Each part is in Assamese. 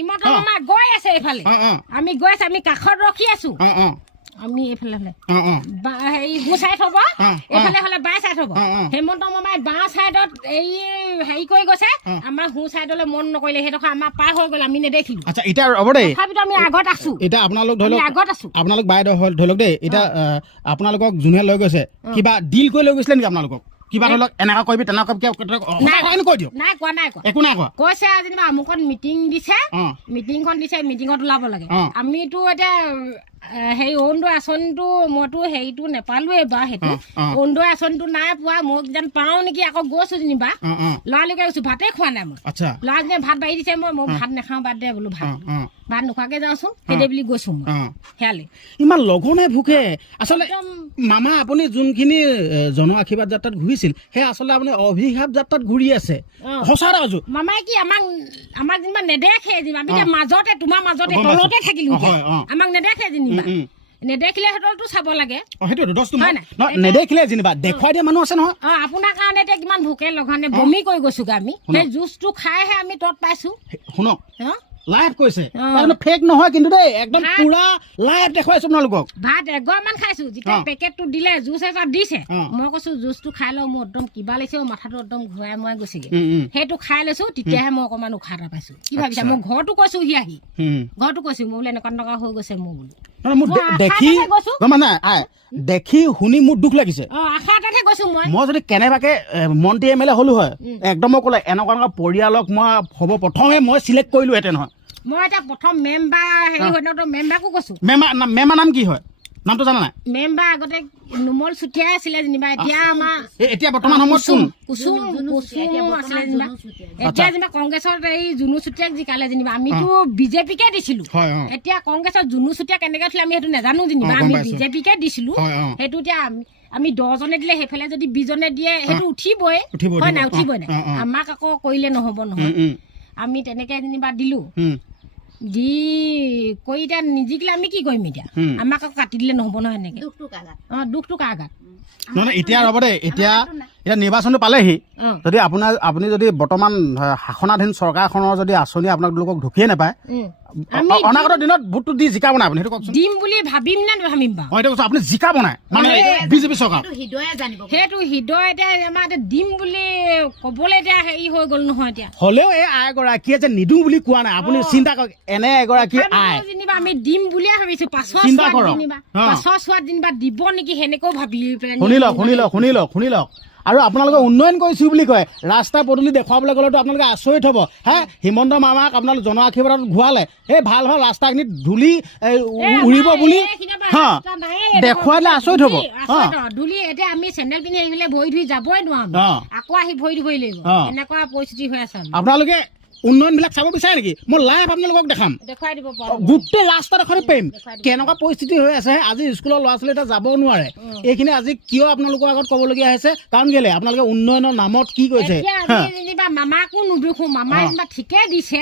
ইমত মামা গৈ আছে এইফালে আমি গৈ আছে আমি কাষত ৰখি আছো আমি এইফালে হেৰি গু চাই থব এইফালে হলে বাই চাই থব হেমন্ত মামাই বাঁ চাইডত এই হেৰি কৰি গৈছে আমাৰ সু চাইডলৈ মন নকৰিলে সেইডোখৰ আমাৰ পাৰ হৈ গ'ল আমি নেদেখিলো আচ্ছা এতিয়া ৰ'ব দেই তথাপিতো আমি আগত আছো এতিয়া আপোনালোক ধৰি লওক আগত আছো আপোনালোক বাইদেউ হ'ল ধৰি লওক দেই এতিয়া আপোনালোকক যোনে লৈ গৈছে কিবা ডিল কৰি লৈ গৈছিলে নেকি আপোনালোকক কিবা ধৰি লওক এনেকুৱা কৰিবি তেনেকুৱা কৈ দিয়ক নাই কোৱা নাই কোৱা একো নাই কোৱা কৈছে যেনিবা আমুকত মিটিং দিছে মিটিংখন দিছে মিটিঙত ওলাব লাগে আমিতো এতিয়া হেৰি অৰুণোদয় আঁচনিটো মইতো হেৰিটো নেপালোৱেই বাৰু সেইটো অৰুণোদয় আঁচনিটো নাই পোৱা মোক যেন পাওঁ নেকি আকৌ গৈছো যেনিবা ল'ৰালৈকে গৈছো ভাতেই খোৱা নাই মই ল'ৰাজনীয়ে ভাত বাঢ়ি দিছে মই ভাত নাখাওঁ বাদ দে বোলো ভাত নোখোৱাকে যাওঁচোন সেইদে বুলি গৈছো মই সেয়ালে ইমান লঘনে ভোকে আচলতে মামা আপুনি যোনখিনি জন আশীৰ্বাদ যাত্ৰাত ঘূৰিছিল সেই আচলতে আপুনি অভিশাপ যাত্ৰাত ঘূৰি আছে সঁচা ৰাজু মামাই কি আমাক যেনিবা নেদেখে যেনিবা আমি মাজতে তোমাৰ মাজতে তলতে থাকিলো আমাক নেদেখে যেনিবা নেদেখিলে সেইটোতো চাব লাগে নেদেখিলে যেনিবা দেখুৱাই দিয়া মানুহ আছে নহয় আপোনাৰ কাৰণে এতিয়া কিমান ভোকে লঘনে বমি কৰি গৈছোগে আমি সেই জুচটো খাইহে আমি তত পাইছো শুনক লাইভ কৈছে ফেক নহয় কিন্তু দেই একদম পুৰা লাইভ দেখুৱাইছো আপোনালোকক ভাত এগৰমান খাইছো যেতিয়া পেকেটটো দিলে জুচ এটা দিছে মই কৈছো জুচটো খাই লওঁ মোৰ একদম কিবা লাগিছে মাথাটো একদম ঘূৰাই মই গৈছেগে সেইটো খাই লৈছো তেতিয়াহে মই অকমান উশাহ এটা পাইছো কি ভাবিছা মই ঘৰতো কৈছো আহি ঘৰতো কৈছো মই বোলে এনেকুৱা হৈ গৈছে মোৰ বোলো দেখি শুনি মোৰ দুখ লাগিছে আশা এটাহে গৈছো মই যদি কেনেবাকে মন্ত্ৰী এম.এল.এ. হলো হয় একদম মই ক'লে এনেকুৱা পৰিয়ালক মই হ'ব প্ৰথমে মই চিলেক্ট কৰিলোহেঁতেন নহয় মই এতিয়া প্ৰথম মেম্বাৰ হেৰি হয় মেম্বাৰকো কৈছো মেম্বাৰ নাম কি হয় নামটো জানা নাই মেম্বাৰ আগতে নুমল চুতীয়া আছিলে যেনিবা এতিয়া আমাৰ এতিয়া বৰ্তমান সময়ত কুসুম আছিলে যেনিবা এতিয়া যেনিবা কংগ্ৰেছৰ এই জুনু চুতীয়াক জিকালে যেনিবা আমিতো বিজেপিকে দিছিলো এতিয়া কংগ্ৰেছৰ জুনু চুতীয়া কেনেকে উঠিলে আমি সেইটো নাজানো যেনিবা আমি বিজেপিকে দিছিলো সেইটো এতিয়া আমি 10 জনে দিলে সেইফালে যদি 20 জনে দিয়ে সেইটো উঠিবই হয় নাই উঠিবই নাই আমাক আকৌ কৰিলে নহব নহয় আমি তেনেকে যেনিবা দিলো দি কৈ এতিয়া নিজিকিলে আমি কি কৰিম এতিয়া আমাক আকৌ কাটি দিলে নহব নহয় এনেকে দুখটো কাগাত নহয় এতিয়া ৰ'ব দেই এতিয়া নিৰ্বাচনটো পালেহি যদি আপুনি যদি বৰ্তমান শাসনাধীন চৰকাৰখনৰ যদি আঁচনি আপোনালোকক ঢুকিয়ে নাপায় অনাগত দিনত ভোটটো দি জিকাব নাই আপুনি সেইটো কওকচোন দিম বুলি ভাবিম নে ভাবিম বাৰু সেইটো কৈছো আপুনি জিকাব নাই মানে বিজেপি চৰকাৰ সেইটো হৃদয় এতিয়া আমাৰ দিম বুলি কবলৈ এতিয়া হেৰি হৈ গ'ল নহয় এতিয়া হলেও এই আইগৰাকীয়ে যে নিদো বুলি কোৱা নাই আপুনি চিন্তা কৰক এনে এগৰাকী আই যেনিবা আমি দিম বুলিয়ে ভাবিছো পাছৰ চোৱাত যেনিবা দিব নেকি সেনেকেও ভাবি শুনি লওক আৰু আপোনালোকে উন্নয়ন কৰিছো বুলি কয় ৰাস্তা পদূলি দেখুৱাবলৈ গ'লেতো আপোনালোকে আচৰিত হ'ব হিমন্ত মামাক আপোনালোকে জন আশীৰ্বাদত ঘূৰালে এই ভাল ৰাস্তাখিনিত ধূলি উৰিব বুলি দেখুৱাই দিলে আচৰিত হ'ব ধূলি এতিয়া আমি চেণ্ডেল পিন্ধি আহিলে ভৰি ধুই যাবই নোৱাৰো আকৌ আহি ভৰি ধুবই লাগিব এনেকুৱা পৰিস্থিতি হৈ আছে আপোনালোকে উন্নয়ন বিলাক চাব বিচাৰে নেকি মই লাইভ আপোনালোকক দেখাম দেখুৱাই দিব গোটেই ৰাস্তা দেখুৱাই পাৰিম কেনেকুৱা পৰিস্থিতি হৈ আছে আজি স্কুলৰ ল'ৰা ছোৱালী এটা যাব নোৱাৰে এইখিনি আজি কিয় আপোনালোকৰ আগত ক'বলগীয়া হৈছে কাৰণ কেলে আপোনালোকে উন্নয়নৰ নামত কি কৈছে মামাকো নুদুখো মামাই ঠিকে দিছে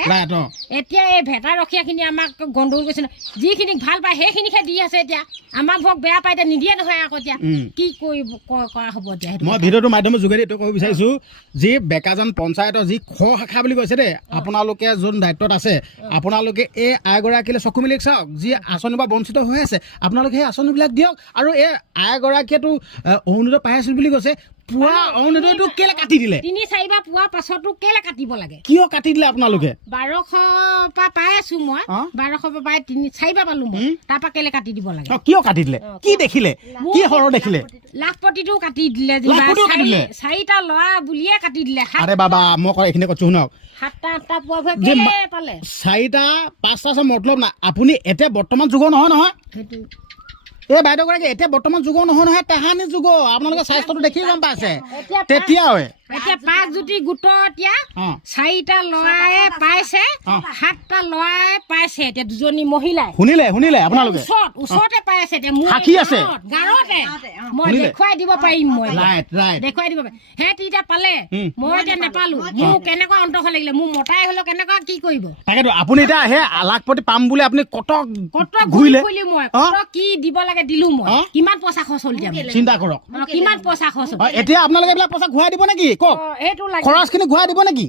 এতিয়া এই ভেটা ৰখীয়া খিনি আমাক গণ্ডগোল কৰিছে যিখিনিক ভাল পায় সেইখিনিকহে দি আছে এতিয়া আমাক ভোক বেয়া পায় এতিয়া নিদিয়ে নহয় আকৌ এতিয়া কি কৰিব কৰা হ'ব এতিয়া মই ভিডিঅ'টোৰ মাধ্যমৰ যোগেদি এইটো ক'ব বিচাৰিছো যি বেকাজান পঞ্চায়তৰ যি খ শাখা বুলি কৈছে দেই আপোনালোকে যোন দায়িত্বত আছে আপোনালোকে এই আইগৰাকীলৈ চকু মেলি চাওক যি আঁচনি বা বঞ্চিত হৈ আছে আপোনালোকে সেই আঁচনিবিলাক দিয়ক আৰু এই আইগৰাকীয়েতো অৰুণোদয় পাই আছিল বুলি কৈছে পুৱা অৰুণোদয়টো কেলে কাটি দিলে 3-4 বাৰ পোৱা পাছতো কেলে কাটিব লাগে কিয় কাটি দিলে আপোনালোকে 1200 পৰা পাই আছো মই 1200 পৰা পাই 3-4 বাৰ পালো মই তাৰপৰা কেলে কাটি দিব লাগে কিয় কাটি দিলে কি দেখিলে কি হৰ দেখিলে লাখপতিটো কাটি দিলে 4টা ল'ৰা বুলিয়ে কাটি দিলে আৰে বাবা মই এইখিনি কৈছো শুনক 7টা পোৱা কেলে পালে 4টা 5টা মতলব না আপুনি এতিয়া বৰ্তমান যুগ নহয় এই বাইদেউগৰাকী এতিয়া বৰ্তমান যুগ নহয় তাহানি যুগ আপোনালোকে স্বাস্থ্যটো দেখি গম পাইছে তেতিয়াও এতিয়া 5 জুতি গোট এতিয়া 4টা ল'ৰাই পাইছে 7টা ল'ৰাই পাইছে এতিয়া 2জনী মহিলাই শুনিলে আপোনালোকে ওচৰতে পাইছে এতিয়া মোৰ সাক্ষী আছে গাঁৱতে মই দেখুৱাই দিব পাৰিম মই দেখুৱাই দিব পাৰিম হেতি এতিয়া পালে মই এতিয়া নাপালো মোৰ কেনেকুৱা অন্তখ লাগিলে মোৰ মতাই হলো কেনেকুৱা কি কৰিব তাকেতো আপুনি এতিয়া হে লাখপতি পাম বুলি আপুনি কত ঘূৰিলে মই কত কি দিব লাগে দিলো মই কিমান পইচা খৰচ হ'ল এতিয়া চিন্তা কৰক কিমান পইচা খৰচ হ'ল এতিয়া আপোনালোকে এইবিলাক পইচা ঘূৰাই দিব নেকি কক খৰচখিনি ঘূৰাই দিব নেকি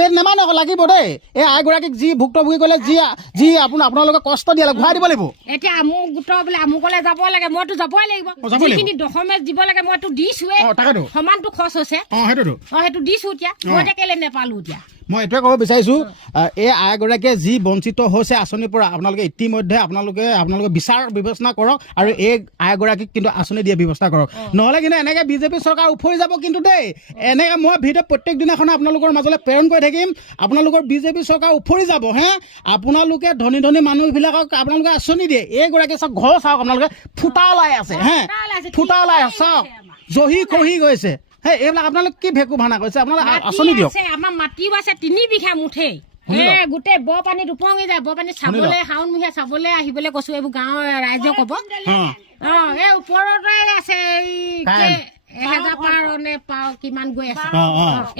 এই নেমানে আকৌ লাগিব দেই এই আইগৰাকীক যি ভুক্তভোগী কৰিলে যি আপোনালোকে কষ্ট দিয়ালে ঘূৰাই দিব লাগিব এতিয়া আমুক গোটৰ বোলে আমুকলৈ যাব লাগে মইতো যাবই লাগিব যিখিনি ডকুমেণ্ট দিব লাগে মইতো দিছোৱে সমানটো খৰচ হৈছে সেইটো দিছো এতিয়া মই এতিয়া কেলে নেপালো এতিয়া মই এইটোৱে ক'ব বিচাৰিছোঁ এই আইগৰাকীয়ে যি বঞ্চিত হৈছে আঁচনিৰ পৰা আপোনালোকে ইতিমধ্যে আপোনালোকে বিচাৰ বিবেচনা কৰক আৰু এই আইগৰাকীক কিন্তু আঁচনি দিয়া ব্যৱস্থা কৰক নহ'লে কিন্তু এনেকৈ বিজেপি চৰকাৰ উফৰি যাব কিন্তু দেই এনেকৈ মই ভিডিঅ' প্ৰত্যেক দিনাখনে আপোনালোকৰ মাজলৈ প্ৰেৰণ কৰি থাকিম আপোনালোকৰ বিজেপি চৰকাৰ উফৰি যাব হে আপোনালোকে ধনী ধনী মানুহবিলাকক আপোনালোকে আঁচনি দিয়ে এইগৰাকী চাওক ঘৰ চাওক আপোনালোকে ফুটা ওলাই আছে হে ফুটা ওলাই আছে চাওক জহি খহি গৈছে এইবিলাক আপোনালোকে কি ভেকু ভানা কৰিছে আপোনালোকে আঁচনি দিয়ক আমাৰ মাটিও আছে 3 বিঘা মুঠেই গোটেই বৰ পানীত উপঙি যায় বৰ পানী চাবলৈ শাওণমহীয়া চাবলৈ আহিবলৈ কৈছো এইবোৰ গাঁৱৰ ৰাইজে ক'ব এই ওপৰতে আছে 1000 পাৰ নে পাও কিমান গৈ আছে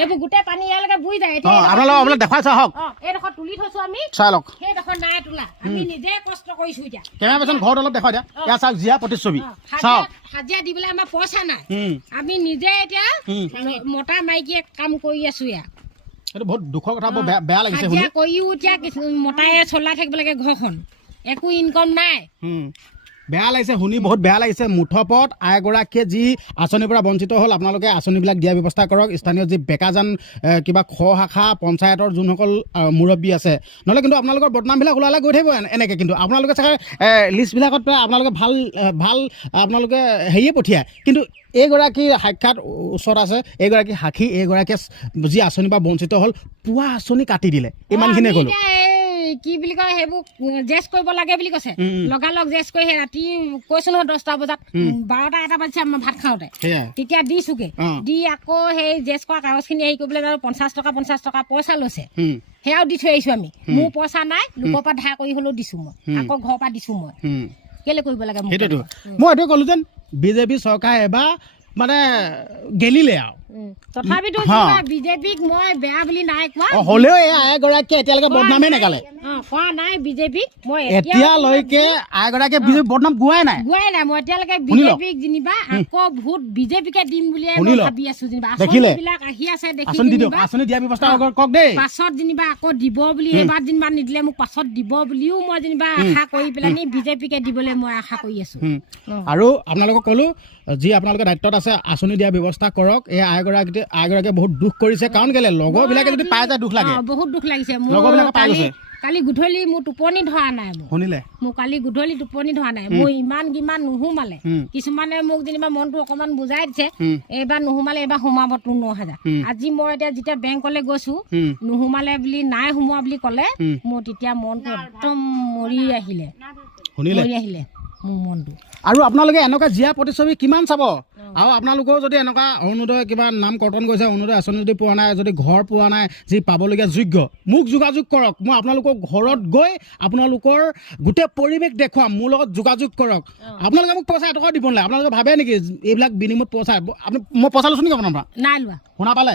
এইবোৰ গোটেই পানী ইয়ালৈকে বুই যায় আপোনালোকে দেখাই চাওক এইডোখৰ তুলি থৈছো আমি চাই লওক সেইডোখৰ নাই তোলা আমি নিজে কষ্ট কৰিছো এতিয়া কেমেৰা পাৰ্চন ঘৰত অলপ দেখাই দিয়া ইয়াত চাওক জীয়া প্ৰতিচ্ছবি চাওক হাজিৰা দিবলৈ আমাৰ পইচা নাই আমি নিজে এতিয়া মতা মাইকীয়ে কাম কৰি আছো ইয়াত এইটো বহুত দুখৰ কথা বেয়া লাগিছে হাজিৰা কৰিও এতিয়া মতাই চলাই থাকিব লাগে ঘৰখন একো ইনকম নাই বেয়া লাগিছে শুনি বহুত বেয়া লাগিছে মুঠপত আইগৰাকীয়ে যি আঁচনিৰ পৰা বঞ্চিত হ'ল আপোনালোকে আঁচনিবিলাক দিয়াৰ ব্যৱস্থা কৰক স্থানীয় যি বেকাজান কিবা খ শাখা পঞ্চায়তৰ যোনসকল মুৰব্বী আছে নহ'লে কিন্তু আপোনালোকৰ বদনামবিলাক ওলালে গৈ থাকিব এনেকৈ কিন্তু আপোনালোকে চাগে লিষ্টবিলাকত আপোনালোকে ভাল আপোনালোকে হেৰিয়ে পঠিয়ায় কিন্তু এইগৰাকীৰ সাক্ষাৎ ওচৰত আছে এইগৰাকী সাক্ষী এইগৰাকীয়ে যি আঁচনিৰ পৰা বঞ্চিত হ'ল পুৱা আঁচনি কাটি দিলে ইমানখিনিয়ে ক'লোঁ কি বুলি কয় সেইবোৰ জেচ কৰিব লাগে বুলি কৈছে লগালগ জেচ কৰি ৰাতি কৈছো নহয় 10টা বজাত 12টা 1টা বাজিছে আমাৰ ভাত খাওঁতে তেতিয়া দিছোগে দি আকৌ সেই জেচ কৰা কাগজখিনি হেৰি কৰিবলৈ 50 টকা পইচা লৈছে সেয়াও দি থৈ আহিছো আমি মোৰ পইচা নাই লোকৰ পৰা ধাৰ কৰি হ'লেও দিছো মই আকৌ ঘৰৰ পৰা দিছো মই কেলে কৰিব লাগে সেইটোতো মই এইটোৱে ক'লো যেন বিজেপি চৰকাৰে এবাৰ মানে গেলিলে আৰু তথাপিতো বিজেপিক মই বেয়া বুলি নাই কোৱা হ'লেও এই আইগৰাকীয়ে এতিয়ালৈকে বদনামেই নেগালে কোৱা নাই বিজেপিক মই এতিয়ালৈকে আইগৰাকীয়ে বিজেপি বদনাম গোৱাই নাই মই এতিয়ালৈকে বিজেপিক যেনিবা আকৌ ভোট বিজেপিকে দিম বুলিয়ে ভাবি আছো যেনিবা আঁচনিবিলাক আহি আছে আঁচনি দিয়া ব্যৱস্থা কৰক দেই পাছত যেনিবা আকৌ দিব বুলি এবাৰ যেনিবা নিদিলে মোক পাছত দিব বুলিও মই যেনিবা আশা কৰি পেলাই বিজেপিকে দিবলৈ মই আশা কৰি আছো আৰু আপোনালোকক ক'লো যি আপোনালোকে দায়িত্বত আছে আঁচনি দিয়া ব্যৱস্থা কৰক এই আইগৰাকীয়ে বহুত দুখ কৰিছে কাৰণ কেলে লগৰবিলাকে যদি পাই যায় দুখ লাগে বহুত দুখ লাগিছে লগৰবিলাকে পাই গৈছে কালি গধূলি মোৰ টোপনি ধৰা নাই শুনিলে মোৰ কালি গধূলি টোপনি ধৰা নাই মোৰ ইমান নুসুমালে কিছুমানে মোক যেনিবা মনটো অকমান বুজাই দিছে এইবাৰ নুসুমালে এইবাৰ সোমাব 9,000 আজি মই এতিয়া যেতিয়া বেংকলৈ গৈছো নুসুমালে বুলি নাই সোমোৱা বুলি ক'লে মোৰ তেতিয়া মনটো একদম মৰি আহিলে মোৰ মনটো আৰু আপোনালোকে এনেকুৱা জীয়া প্ৰতিচ্ছবি কিমান চাব আৰু আপোনালোকেও যদি এনেকুৱা অৰুণোদয় কিবা নাম কৰ্তন কৰিছে অৰুণোদয় আঁচনি যদি পোৱা নাই যদি ঘৰ পোৱা নাই যি পাবলগীয়া যোগ্য মোক যোগাযোগ কৰক মই আপোনালোকৰ ঘৰত গৈ আপোনালোকৰ গোটেই পৰিৱেশ দেখুৱাম মোৰ লগত যোগাযোগ কৰক আপোনালোকে মোক পইচা এটকাও দিব নালাগে আপোনালোকে ভাবে নেকি এইবিলাক বিনিময়ত পইচা মই পইচা লৈছোঁ নেকি আপোনাৰ পৰা নাই লোৱা শুনা পালে